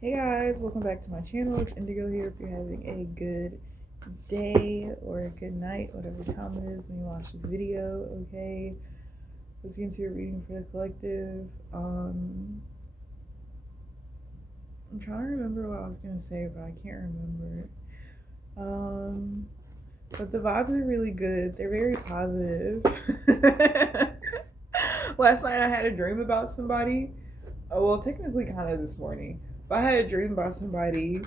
Hey guys, welcome back to my channel. It's Indigo here. If you're having a good day or a good night, whatever time it is when you watch this video, okay? Let's get into your reading for the collective. I'm trying to remember what I was gonna say, but I can't remember. But the vibes are really good. They're very positive. Last night I had a dream about somebody. Oh, well, technically kind of this morning. But I had a dream about somebody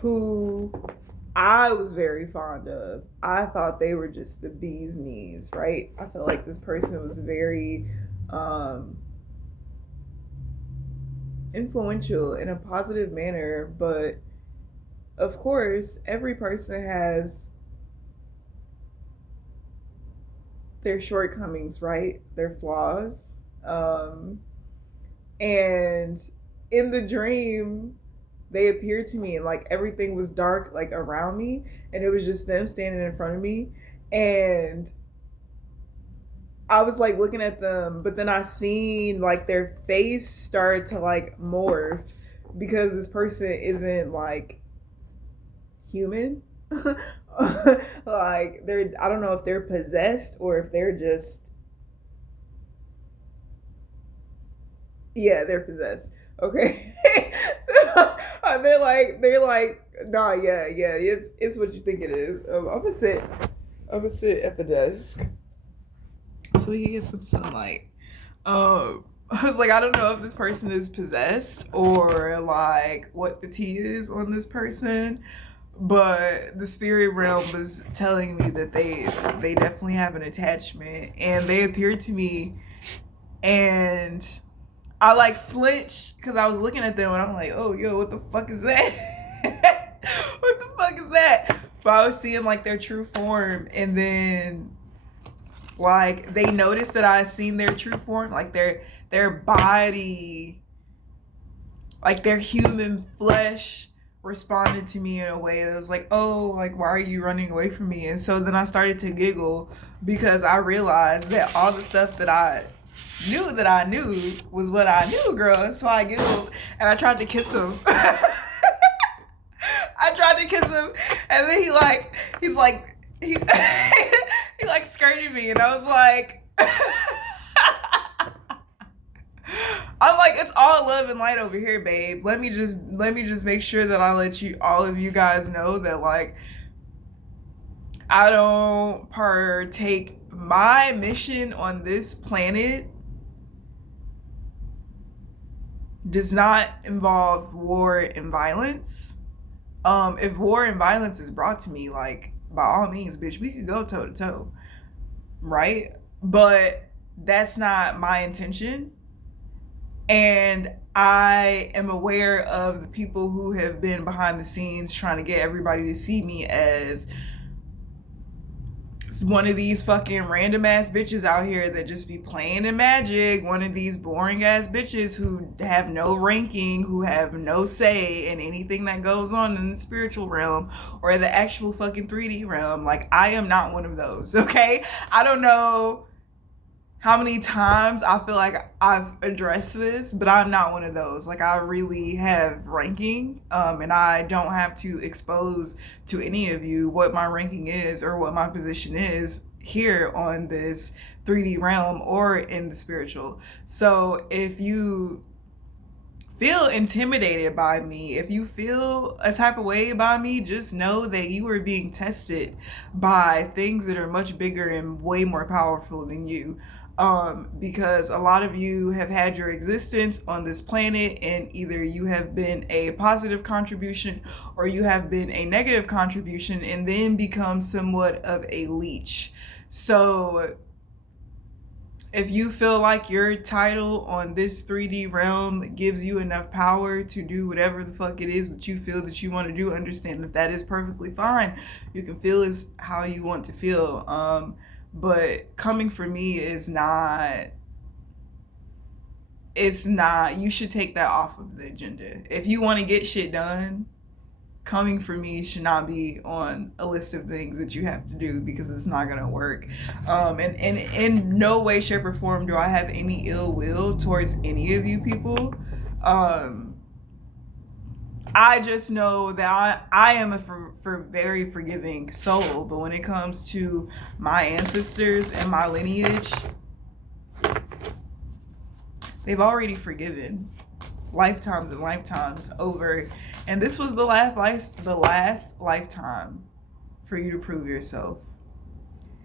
who I was very fond of. I thought they were just the bee's knees, right? I felt like this person was very influential in a positive manner, but of course, every person has their shortcomings, right? Their flaws. And in the dream, they appeared to me and like everything was dark like around me and it was just them standing in front of me, and I was like looking at them, but then I seen like their face start to like morph because this person isn't like human. Like they're, I don't know if they're possessed or if they're just, yeah, they're possessed. Okay. So they're like nah, yeah, it's what you think it is. I'm gonna sit at the desk so we can get some sunlight. I was like, I don't know if this person is possessed or like what the tea is on this person, but the spirit realm was telling me that they definitely have an attachment, and they appeared to me, and I like flinched because I was looking at them and I'm like, oh, yo, what the fuck is that? What the fuck is that? But I was seeing like their true form, and then like they noticed that I seen their true form, like their body, like their human flesh responded to me in a way that was like, oh, like why are you running away from me? And so then I started to giggle because I realized that all the stuff that I knew was what I knew, girl. So I giggled and I tried to kiss him. I tried to kiss him, and then he he like skirted me, and I was like, I'm like, it's all love and light over here, babe. Let me just make sure that I let you, all of you guys know that like I don't partake. My mission on this planet does not involve war and violence. If war and violence is brought to me, like by all means, bitch, we could go toe to toe, right? But that's not my intention. And I am aware of the people who have been behind the scenes trying to get everybody to see me as one of these fucking random ass bitches out here that just be playing in magic, one of these boring ass bitches who have no ranking, who have no say in anything that goes on in the spiritual realm or the actual fucking 3D realm. Like, I am not one of those, okay? I don't know how many times I feel like I've addressed this, but I'm not one of those. Like, I really have ranking, and I don't have to expose to any of you what my ranking is or what my position is here on this 3D realm or in the spiritual. So if you feel intimidated by me, if you feel a type of way by me, just know that you are being tested by things that are much bigger and way more powerful than you. Because a lot of you have had your existence on this planet, and either you have been a positive contribution or you have been a negative contribution and then become somewhat of a leech. So if you feel like your title on this 3D realm gives you enough power to do whatever the fuck it is that you feel that you want to do, understand that that is perfectly fine. You can feel as how you want to feel. But coming for me is not, it's not, you should take that off of the agenda. If you want to get shit done, coming for me should not be on a list of things that you have to do, because it's not gonna work. And in no way, shape, or form do I have any ill will towards any of you people. I just know that I am a very forgiving soul, but when it comes to my ancestors and my lineage, they've already forgiven lifetimes and lifetimes over, and this was the last lifetime for you to prove yourself.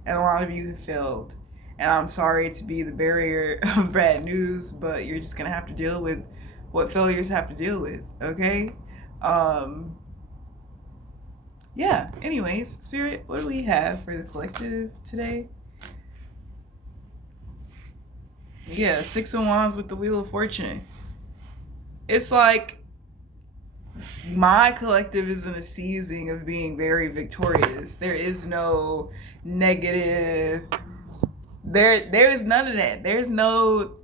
And a lot of you have failed. And I'm sorry to be the barrier of bad news, but you're just gonna have to deal with what failures have to deal with, okay? Yeah, anyways, Spirit, what do we have for the collective today? Yeah, Six of Wands with the Wheel of Fortune. It's like my collective is in a season of being very victorious. There is no negative. There is none of that. There is no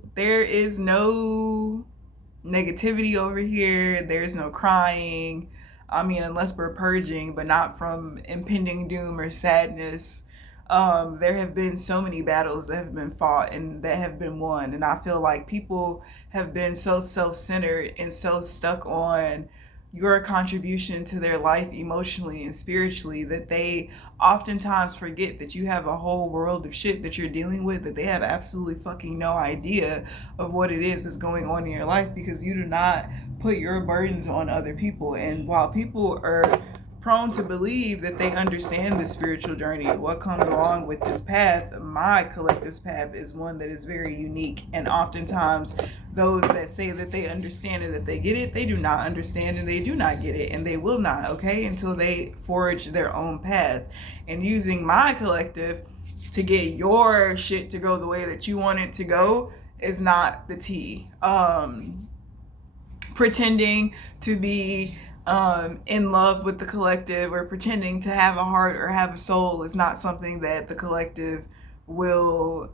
negativity over here. There's no crying. I mean, unless we're purging, but not from impending doom or sadness. There have been so many battles that have been fought and that have been won. And I feel like people have been so self-centered and so stuck on your contribution to their life emotionally and spiritually that they oftentimes forget that you have a whole world of shit that you're dealing with, that they have absolutely fucking no idea of what it is that's going on in your life, because you do not put your burdens on other people. And while people are prone to believe that they understand the spiritual journey, what comes along with this path, my collective's path is one that is very unique. And oftentimes those that say that they understand it, that they get it, they do not understand and they do not get it, and they will not, okay, until they forge their own path. And using my collective to get your shit to go the way that you want it to go is not the tea. Pretending to be in love with the collective or pretending to have a heart or have a soul is not something that the collective will.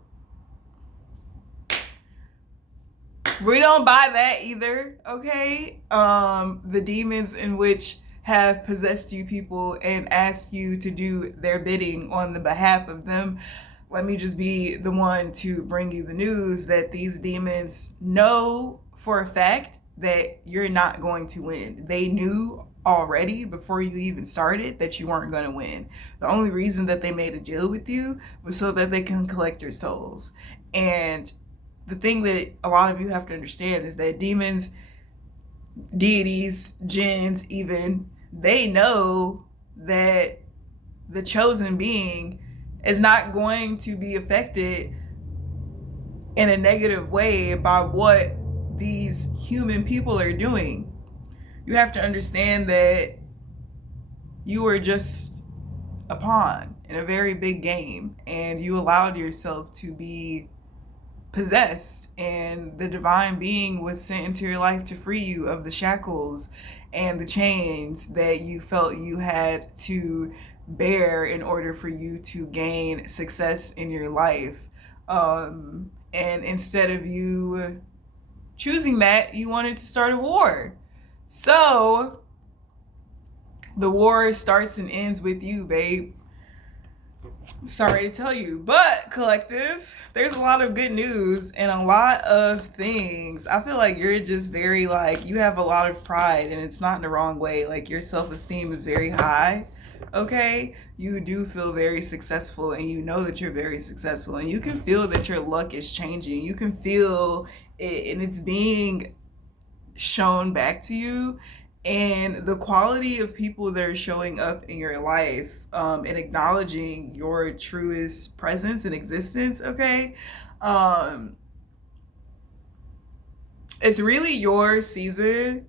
We don't buy that either, okay? The demons in which have possessed you people and asked you to do their bidding on the behalf of them. Let me just be the one to bring you the news that these demons know for a fact that you're not going to win. They knew already before you even started that you weren't going to win. The only reason that they made a deal with you was so that they can collect your souls. And the thing that a lot of you have to understand is that demons, deities, jinns even, they know that the chosen being is not going to be affected in a negative way by what these human people are doing. You have to understand that you are just a pawn in a very big game, and you allowed yourself to be possessed, and the divine being was sent into your life to free you of the shackles and the chains that you felt you had to bear in order for you to gain success in your life. And instead of you choosing that, you wanted to start a war. So the war starts and ends with you, babe. Sorry to tell you, but collective, there's a lot of good news and a lot of things. I feel like you're just very, like, you have a lot of pride, and it's not in the wrong way. Like, your self-esteem is very high, okay? You do feel very successful, and you know that you're very successful, and you can feel that your luck is changing. You can feel it, and it's being shown back to you. And the quality of people that are showing up in your life and acknowledging your truest presence and existence, okay? It's really your season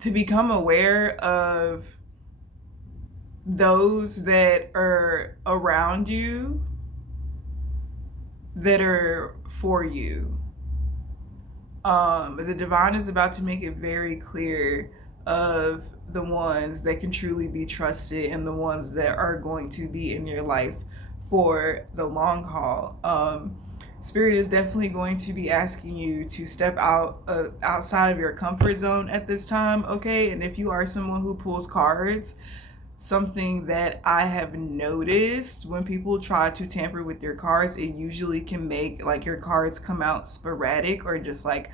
to become aware of those that are around you that are for you. The divine is about to make it very clear of the ones that can truly be trusted and the ones that are going to be in your life for the long haul. Spirit is definitely going to be asking you to step outside of your comfort zone at this time, okay? And if you are someone who pulls cards, something that I have noticed when people try to tamper with your cards, it usually can make like your cards come out sporadic or just like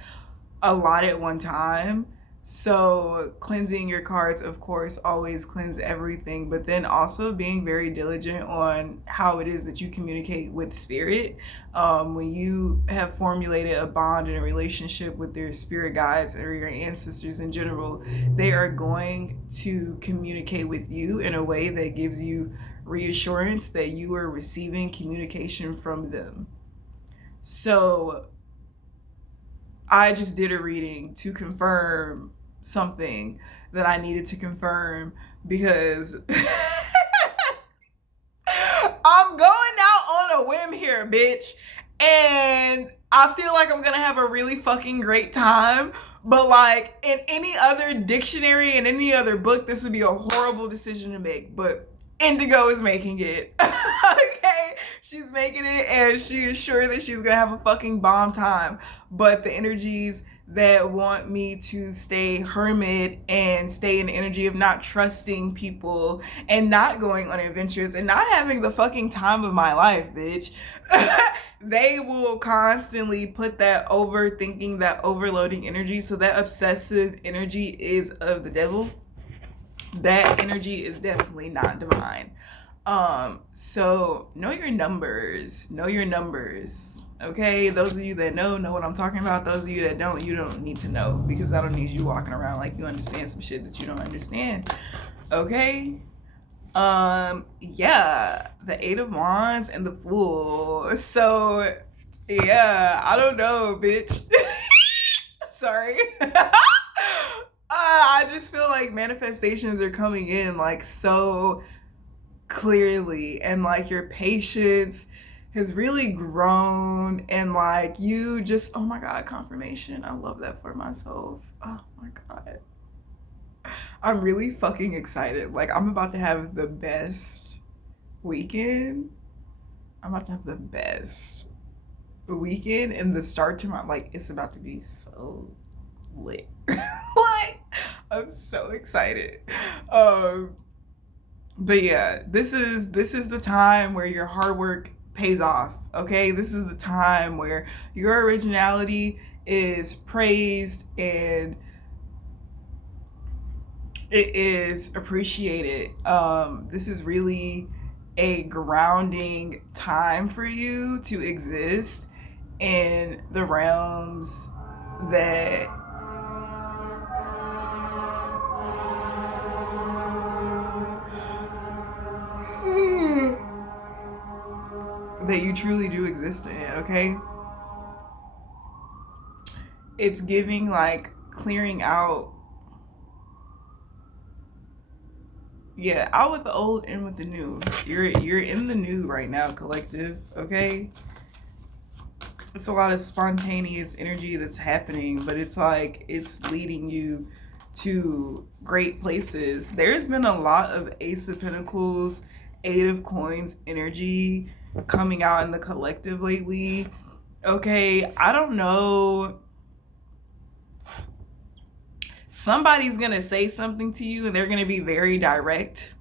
a lot at one time. So cleansing your cards, of course, always cleanse everything, but then also being very diligent on how it is that you communicate with spirit. When you have formulated a bond and a relationship with their spirit guides or your ancestors in general, they are going to communicate with you in a way that gives you reassurance that you are receiving communication from them. So I just did a reading to confirm something that I needed to confirm, because I'm going out on a whim here, bitch. And I feel like I'm gonna have a really fucking great time. But like in any other dictionary and any other book, this would be a horrible decision to make. But Indigo is making it. Okay? She's making it, and she is sure that she's gonna have a fucking bomb time. But the energies that want me to stay hermit and stay in the energy of not trusting people and not going on adventures and not having the fucking time of my life, bitch. They will constantly put that overthinking, that overloading energy. So that obsessive energy is of the devil. That energy is definitely not divine. So know your numbers. Know your numbers. Okay? Those of you that know what I'm talking about. Those of you that don't, you don't need to know, because I don't need you walking around like you understand some shit that you don't understand. Okay? Yeah, the Eight of Wands and the Fool. So yeah, I don't know, bitch. Sorry. I just feel like manifestations are coming in like so clearly, and like your patience has really grown, and like you just, oh my god, confirmation. I love that for myself. Oh my god. I'm really fucking excited. Like I'm about to have the best weekend. I'm about to have the best weekend, and the start to my, like, it's about to be so lit. Like I'm so excited. But yeah, this is the time where your hard work pays off. Okay, this is the time where your originality is praised and it is appreciated. This is really a grounding time for you to exist in the realms that that you truly do exist in, okay? It's giving like clearing out. Yeah, out with the old, in with the new. You're in the new right now, collective, okay? It's a lot of spontaneous energy that's happening, but it's like it's leading you to great places. There's been a lot of Ace of Pentacles, Eight of Coins energy coming out in the collective lately. Okay, I don't know. Somebody's gonna say something to you and they're gonna be very direct.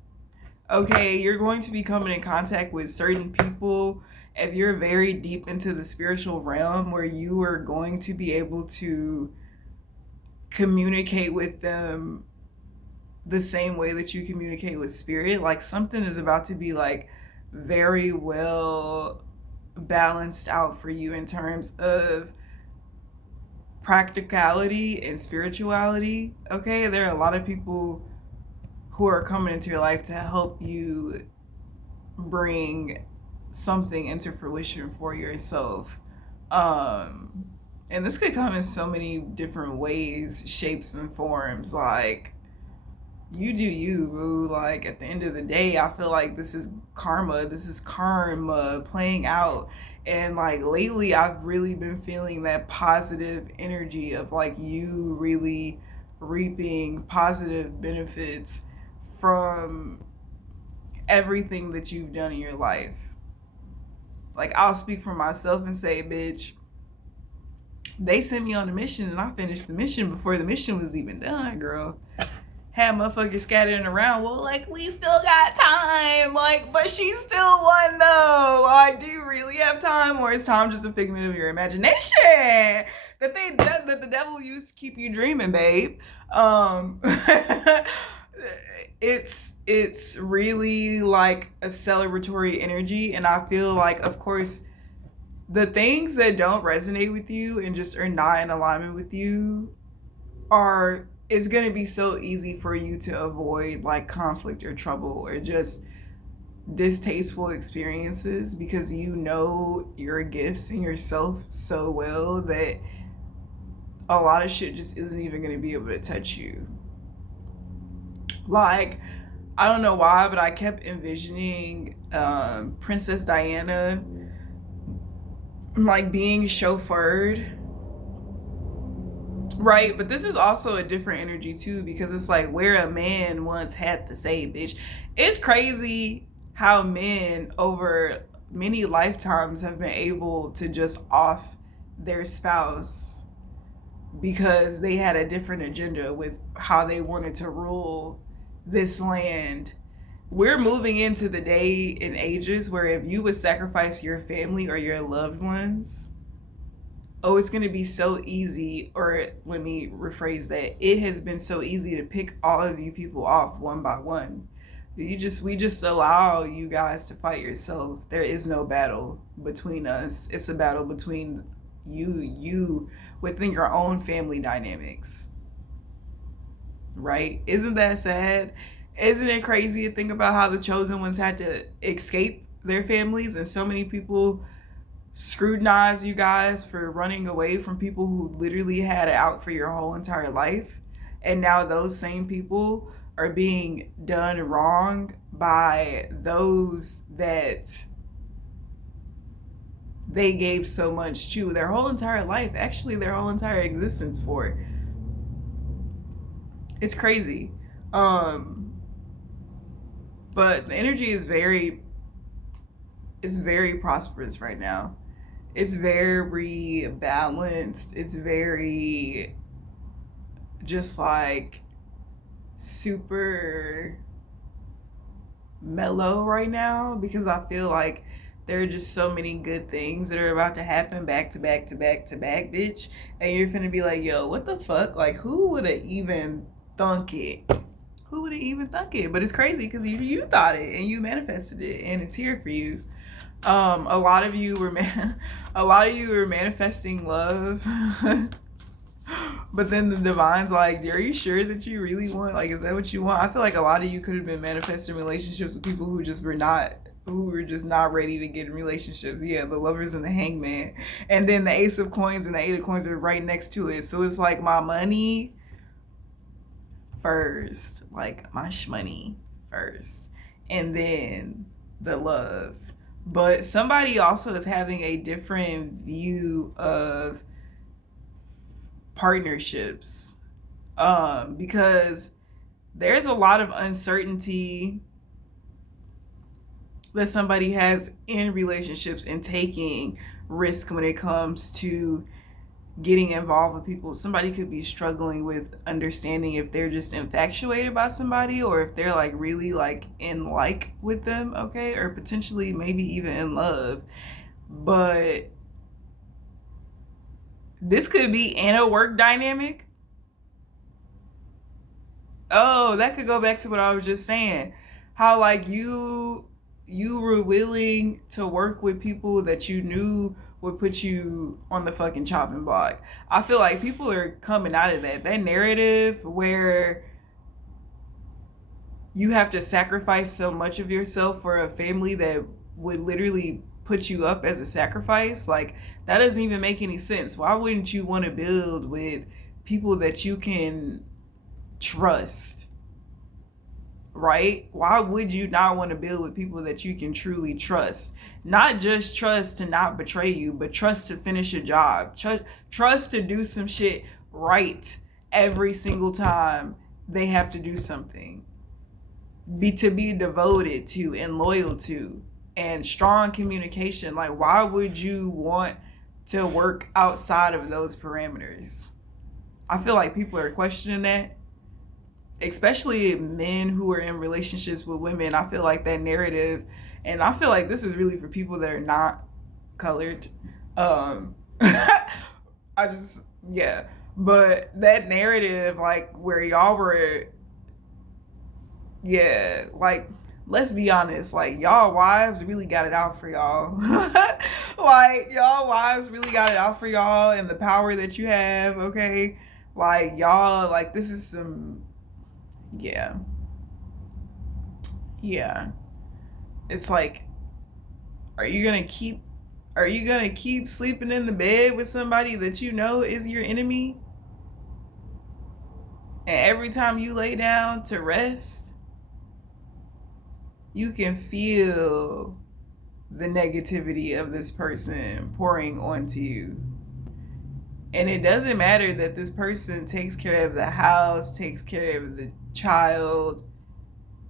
Okay, you're going to be coming in contact with certain people if you're very deep into the spiritual realm, where you are going to be able to communicate with them the same way that you communicate with spirit. Like something is about to be like very well balanced out for you in terms of practicality and spirituality. Okay, there are a lot of people who are coming into your life to help you bring something into fruition for yourself. And this could come in so many different ways, shapes, and forms. Like, you do you, boo. Like, at the end of the day, I feel like this is karma. This is karma playing out. And like lately, I've really been feeling that positive energy of like you really reaping positive benefits from everything that you've done in your life. Like, I'll speak for myself and say, bitch, they sent me on a mission and I finished the mission before the mission was even done, girl. Had motherfuckers scattering around. Well, like, we still got time. Like, but she still won though. Like, do you really have time, or is time just a figment of your imagination? that the devil used to keep you dreaming, babe. It's really like a celebratory energy, and I feel like, of course, the things that don't resonate with you and just are not in alignment with you are it's going to be so easy for you to avoid like conflict or trouble or just distasteful experiences, because you know your gifts and yourself so well that a lot of shit just isn't even going to be able to touch you. Like, I don't know why, but I kept envisioning Princess Diana like being chauffeured, right? But this is also a different energy too, because it's like where a man once had to say, bitch. It's crazy how men over many lifetimes have been able to just off their spouse because they had a different agenda with how they wanted to rule this land. We're moving into the day and ages where if you would sacrifice your family or your loved ones, oh, it's going to be so easy, or let me rephrase that, it has been so easy to pick all of you people off one by one. We just allow you guys to fight yourself. There is no battle between us. It's a battle between you within your own family dynamics. Right? Isn't that sad? Isn't it crazy to think about how the chosen ones had to escape their families, and so many people scrutinize you guys for running away from people who literally had it out for your whole entire life, and now those same people are being done wrong by those that they gave so much to their whole entire life, actually their whole entire existence for. It's crazy. But the energy is very prosperous right now. It's very balanced. It's very just like super mellow right now, because I feel like there are just so many good things that are about to happen back to back to back to back, bitch. And you're finna be like, yo, what the fuck? Like, who would have even thunk it? Who would have even thunk it? But it's crazy because you thought it and you manifested it, and it's here for you. A lot of you were manifesting love. But then the divine's like, are you sure that you really want, like, is that what you want? I feel like a lot of you could have been manifesting relationships with people who were just not ready to get in relationships. Yeah, the Lovers and the Hangman. And then the Ace of Coins and the Eight of Coins are right next to it. So it's like my money first, like my shmoney first, and then the love. But somebody also is having a different view of partnerships, because there's a lot of uncertainty that somebody has in relationships and taking risk when it comes to getting involved with people. Somebody could be struggling with understanding if they're just infatuated by somebody or if they're like really like in like with them, okay, or potentially maybe even in love. But this could be in a work dynamic. Oh, that could go back to what I was just saying, how like you were willing to work with people that you knew would put you on the fucking chopping block. I feel like people are coming out of that narrative where you have to sacrifice so much of yourself for a family that would literally put you up as a sacrifice. Like, that doesn't even make any sense. Why wouldn't you want to build with people that you can trust? Right? Why would you not want to build with people that you can truly trust? Not just trust to not betray you, but trust to finish a job. Trust to do some shit right every single time they have to do something. To be devoted to and loyal to, and strong communication. Like, why would you want to work outside of those parameters? I feel like people are questioning that. Especially men who are in relationships with women. I feel like that narrative, and I feel like this is really for people that are not colored. I Yeah. But that narrative, like where y'all were, yeah, like let's be honest, like y'all wives really got it out for y'all. Like y'all wives really got it out for y'all and the power that you have, okay? Like y'all, like this is some, yeah, yeah. It's like, are you gonna keep, are you gonna keep sleeping in the bed with somebody that you know is your enemy? And every time you lay down to rest, you can feel the negativity of this person pouring onto you. And it doesn't matter that this person takes care of the house, takes care of the child.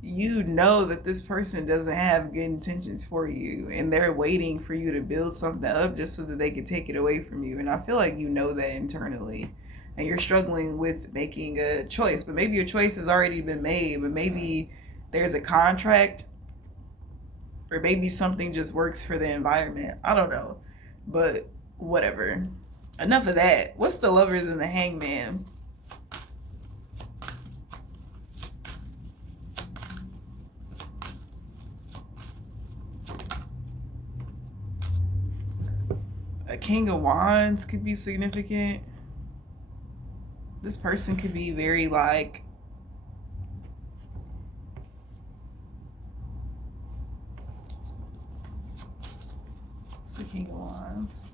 You know that this person doesn't have good intentions for you and they're waiting for you to build something up just so that they can take it away from you. And I feel like you know that internally and you're struggling with making a choice, but maybe your choice has already been made, but maybe there's a contract or maybe something just works for the environment. I don't know, but whatever. Enough of that. What's the Lovers and the Hangman? A King of Wands could be significant. This person could be very like, it's the King of Wands.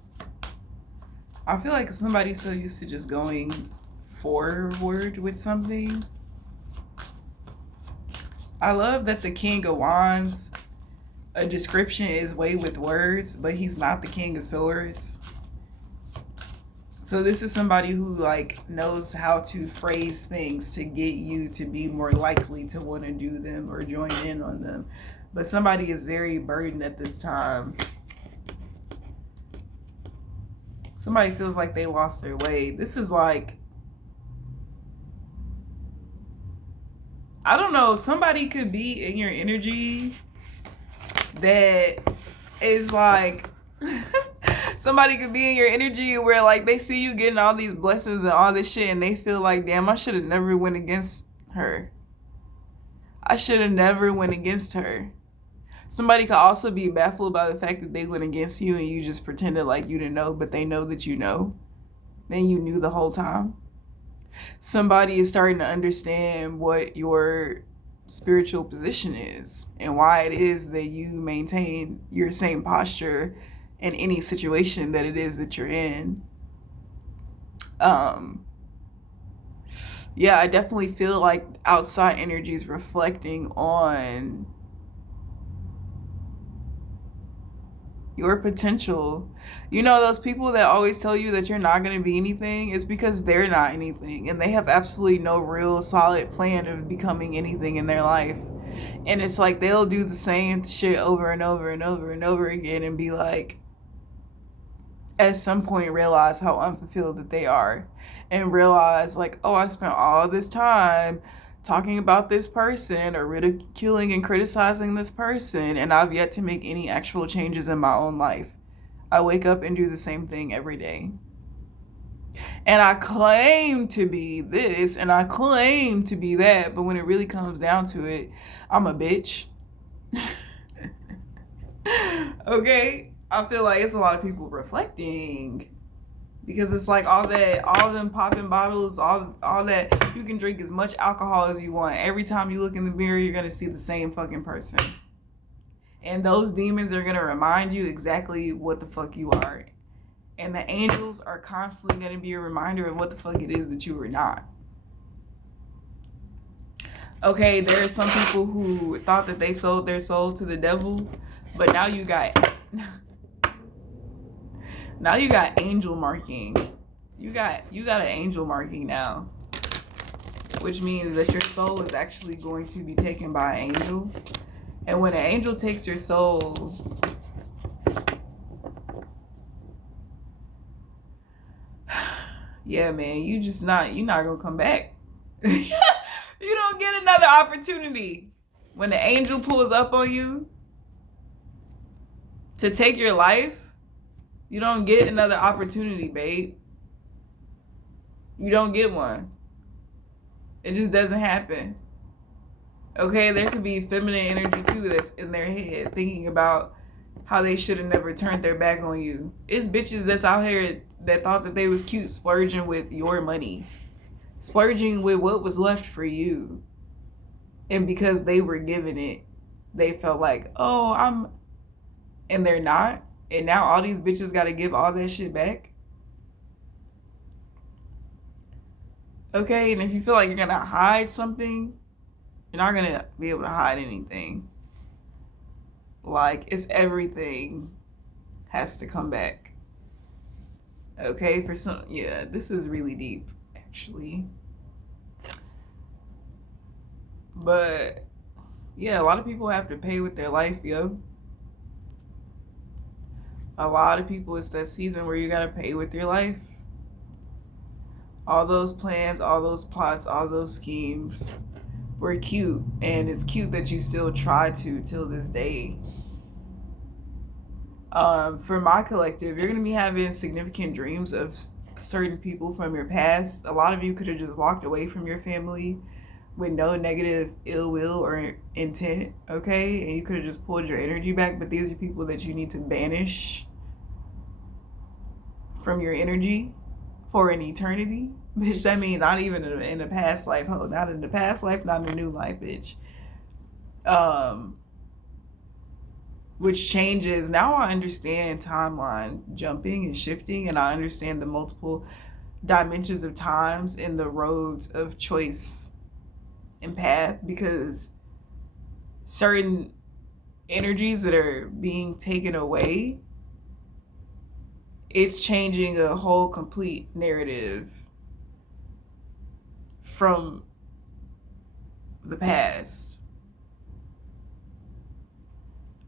I feel like somebody's so used to just going forward with something. I love that the King of Wands, a description is way with words, but he's not the King of Swords. So this is somebody who like knows how to phrase things to get you to be more likely to want to do them or join in on them. But somebody is very burdened at this time. Somebody feels like they lost their way. This is like, I don't know, somebody could be in your energy that is like, somebody could be in your energy where like they see you getting all these blessings and all this shit and they feel like, damn, I should have never went against her. I should have never went against her. Somebody could also be baffled by the fact that they went against you and you just pretended like you didn't know, but they know that you know. Then you knew the whole time. Somebody is starting to understand what your spiritual position is and why it is that you maintain your same posture in any situation that it is that you're in. Yeah, I definitely feel like outside energy is reflecting on your potential. You know, those people that always tell you that you're not going to be anything, it's because they're not anything and they have absolutely no real solid plan of becoming anything in their life. And it's like they'll do the same shit over and over and over and over again and be like, at some point realize how unfulfilled that they are and realize like, oh, I spent all this time talking about this person or ridiculing and criticizing this person and I've yet to make any actual changes in my own life. I wake up and do the same thing every day. And I claim to be this and I claim to be that, but when it really comes down to it, I'm a bitch. Okay? I feel like it's a lot of people reflecting because it's like all that, all them popping bottles, all that, you can drink as much alcohol as you want. Every time you look in the mirror, you're going to see the same fucking person. And those demons are going to remind you exactly what the fuck you are. And the angels are constantly going to be a reminder of what the fuck it is that you are not. Okay, there are some people who thought that they sold their soul to the devil, but now you got angel marking. You got an angel marking now, which means that your soul is actually going to be taken by an angel. And when an angel takes your soul, yeah, man, you're not gonna come back. You don't get another opportunity. When the angel pulls up on you to take your life, you don't get another opportunity, babe. You don't get one. It just doesn't happen. Okay, there could be feminine energy too that's in their head thinking about how they should have never turned their back on you. It's bitches that's out here that thought that they was cute splurging with your money. Splurging with what was left for you. And because they were given it, they felt like, oh, and they're not. And now all these bitches got to give all that shit back. Okay, and if you feel like you're going to hide something, you're not going to be able to hide anything. Like, it's everything has to come back. Okay, for some, yeah, this is really deep, actually. But, yeah, a lot of people have to pay with their life, yo. A lot of people, it's that season where you got to pay with your life. All those plans, all those plots, all those schemes were cute, and it's cute that you still try to till this day. For my collective, you're gonna be having significant dreams of certain people from your past. A lot of you could have just walked away from your family with no negative ill will or intent, okay? And you could have just pulled your energy back, but these are people that you need to banish from your energy for an eternity. Bitch, that means not even in a past life, ho. Not in the past life, not in a new life, bitch. Which changes. Now I understand timeline jumping and shifting, and I understand the multiple dimensions of times and the roads of choice and path, because certain energies that are being taken away, it's changing a whole complete narrative from the past.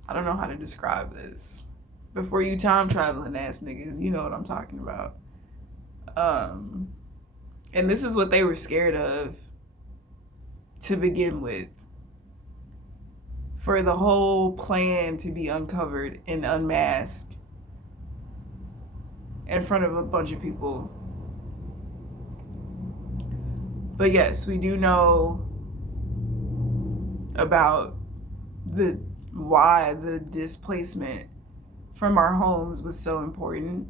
I don't know how to describe this. Before you time traveling ass niggas, you know what I'm talking about. And this is what they were scared of to begin with. For the whole plan to be uncovered and unmasked in front of a bunch of people. But yes, we do know about why the displacement from our homes was so important.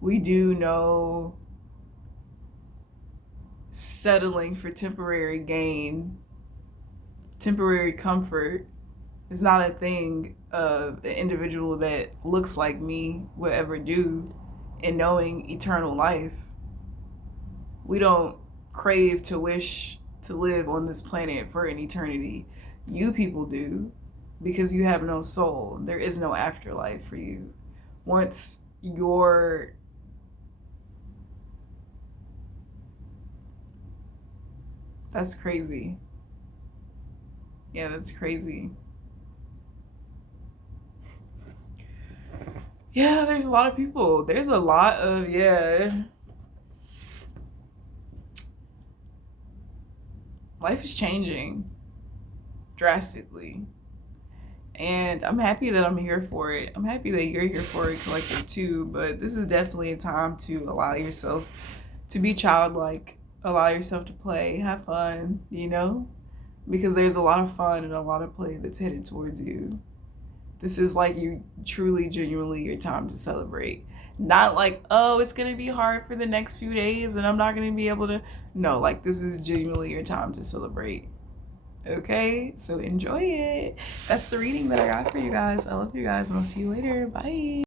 We do know settling for temporary gain, temporary comfort is not a thing of the individual that looks like me would ever do in knowing eternal life. We don't crave to wish to live on this planet for an eternity. You people do, because you have no soul. There is no afterlife for you. Once you're that's crazy. Yeah, that's crazy. Yeah, there's a lot of people. There's a lot of, yeah. Life is changing drastically. And I'm happy that I'm here for it. I'm happy that you're here for it, collective, too. But this is definitely a time to allow yourself to be childlike. Allow yourself to play, have fun, you know? Because there's a lot of fun and a lot of play that's headed towards you. This is like you truly, genuinely your time to celebrate. Not like, oh, it's going to be hard for the next few days and I'm not going to be able to. No, like this is genuinely your time to celebrate. Okay? So enjoy it. That's the reading that I got for you guys. I love you guys and I'll see you later. Bye.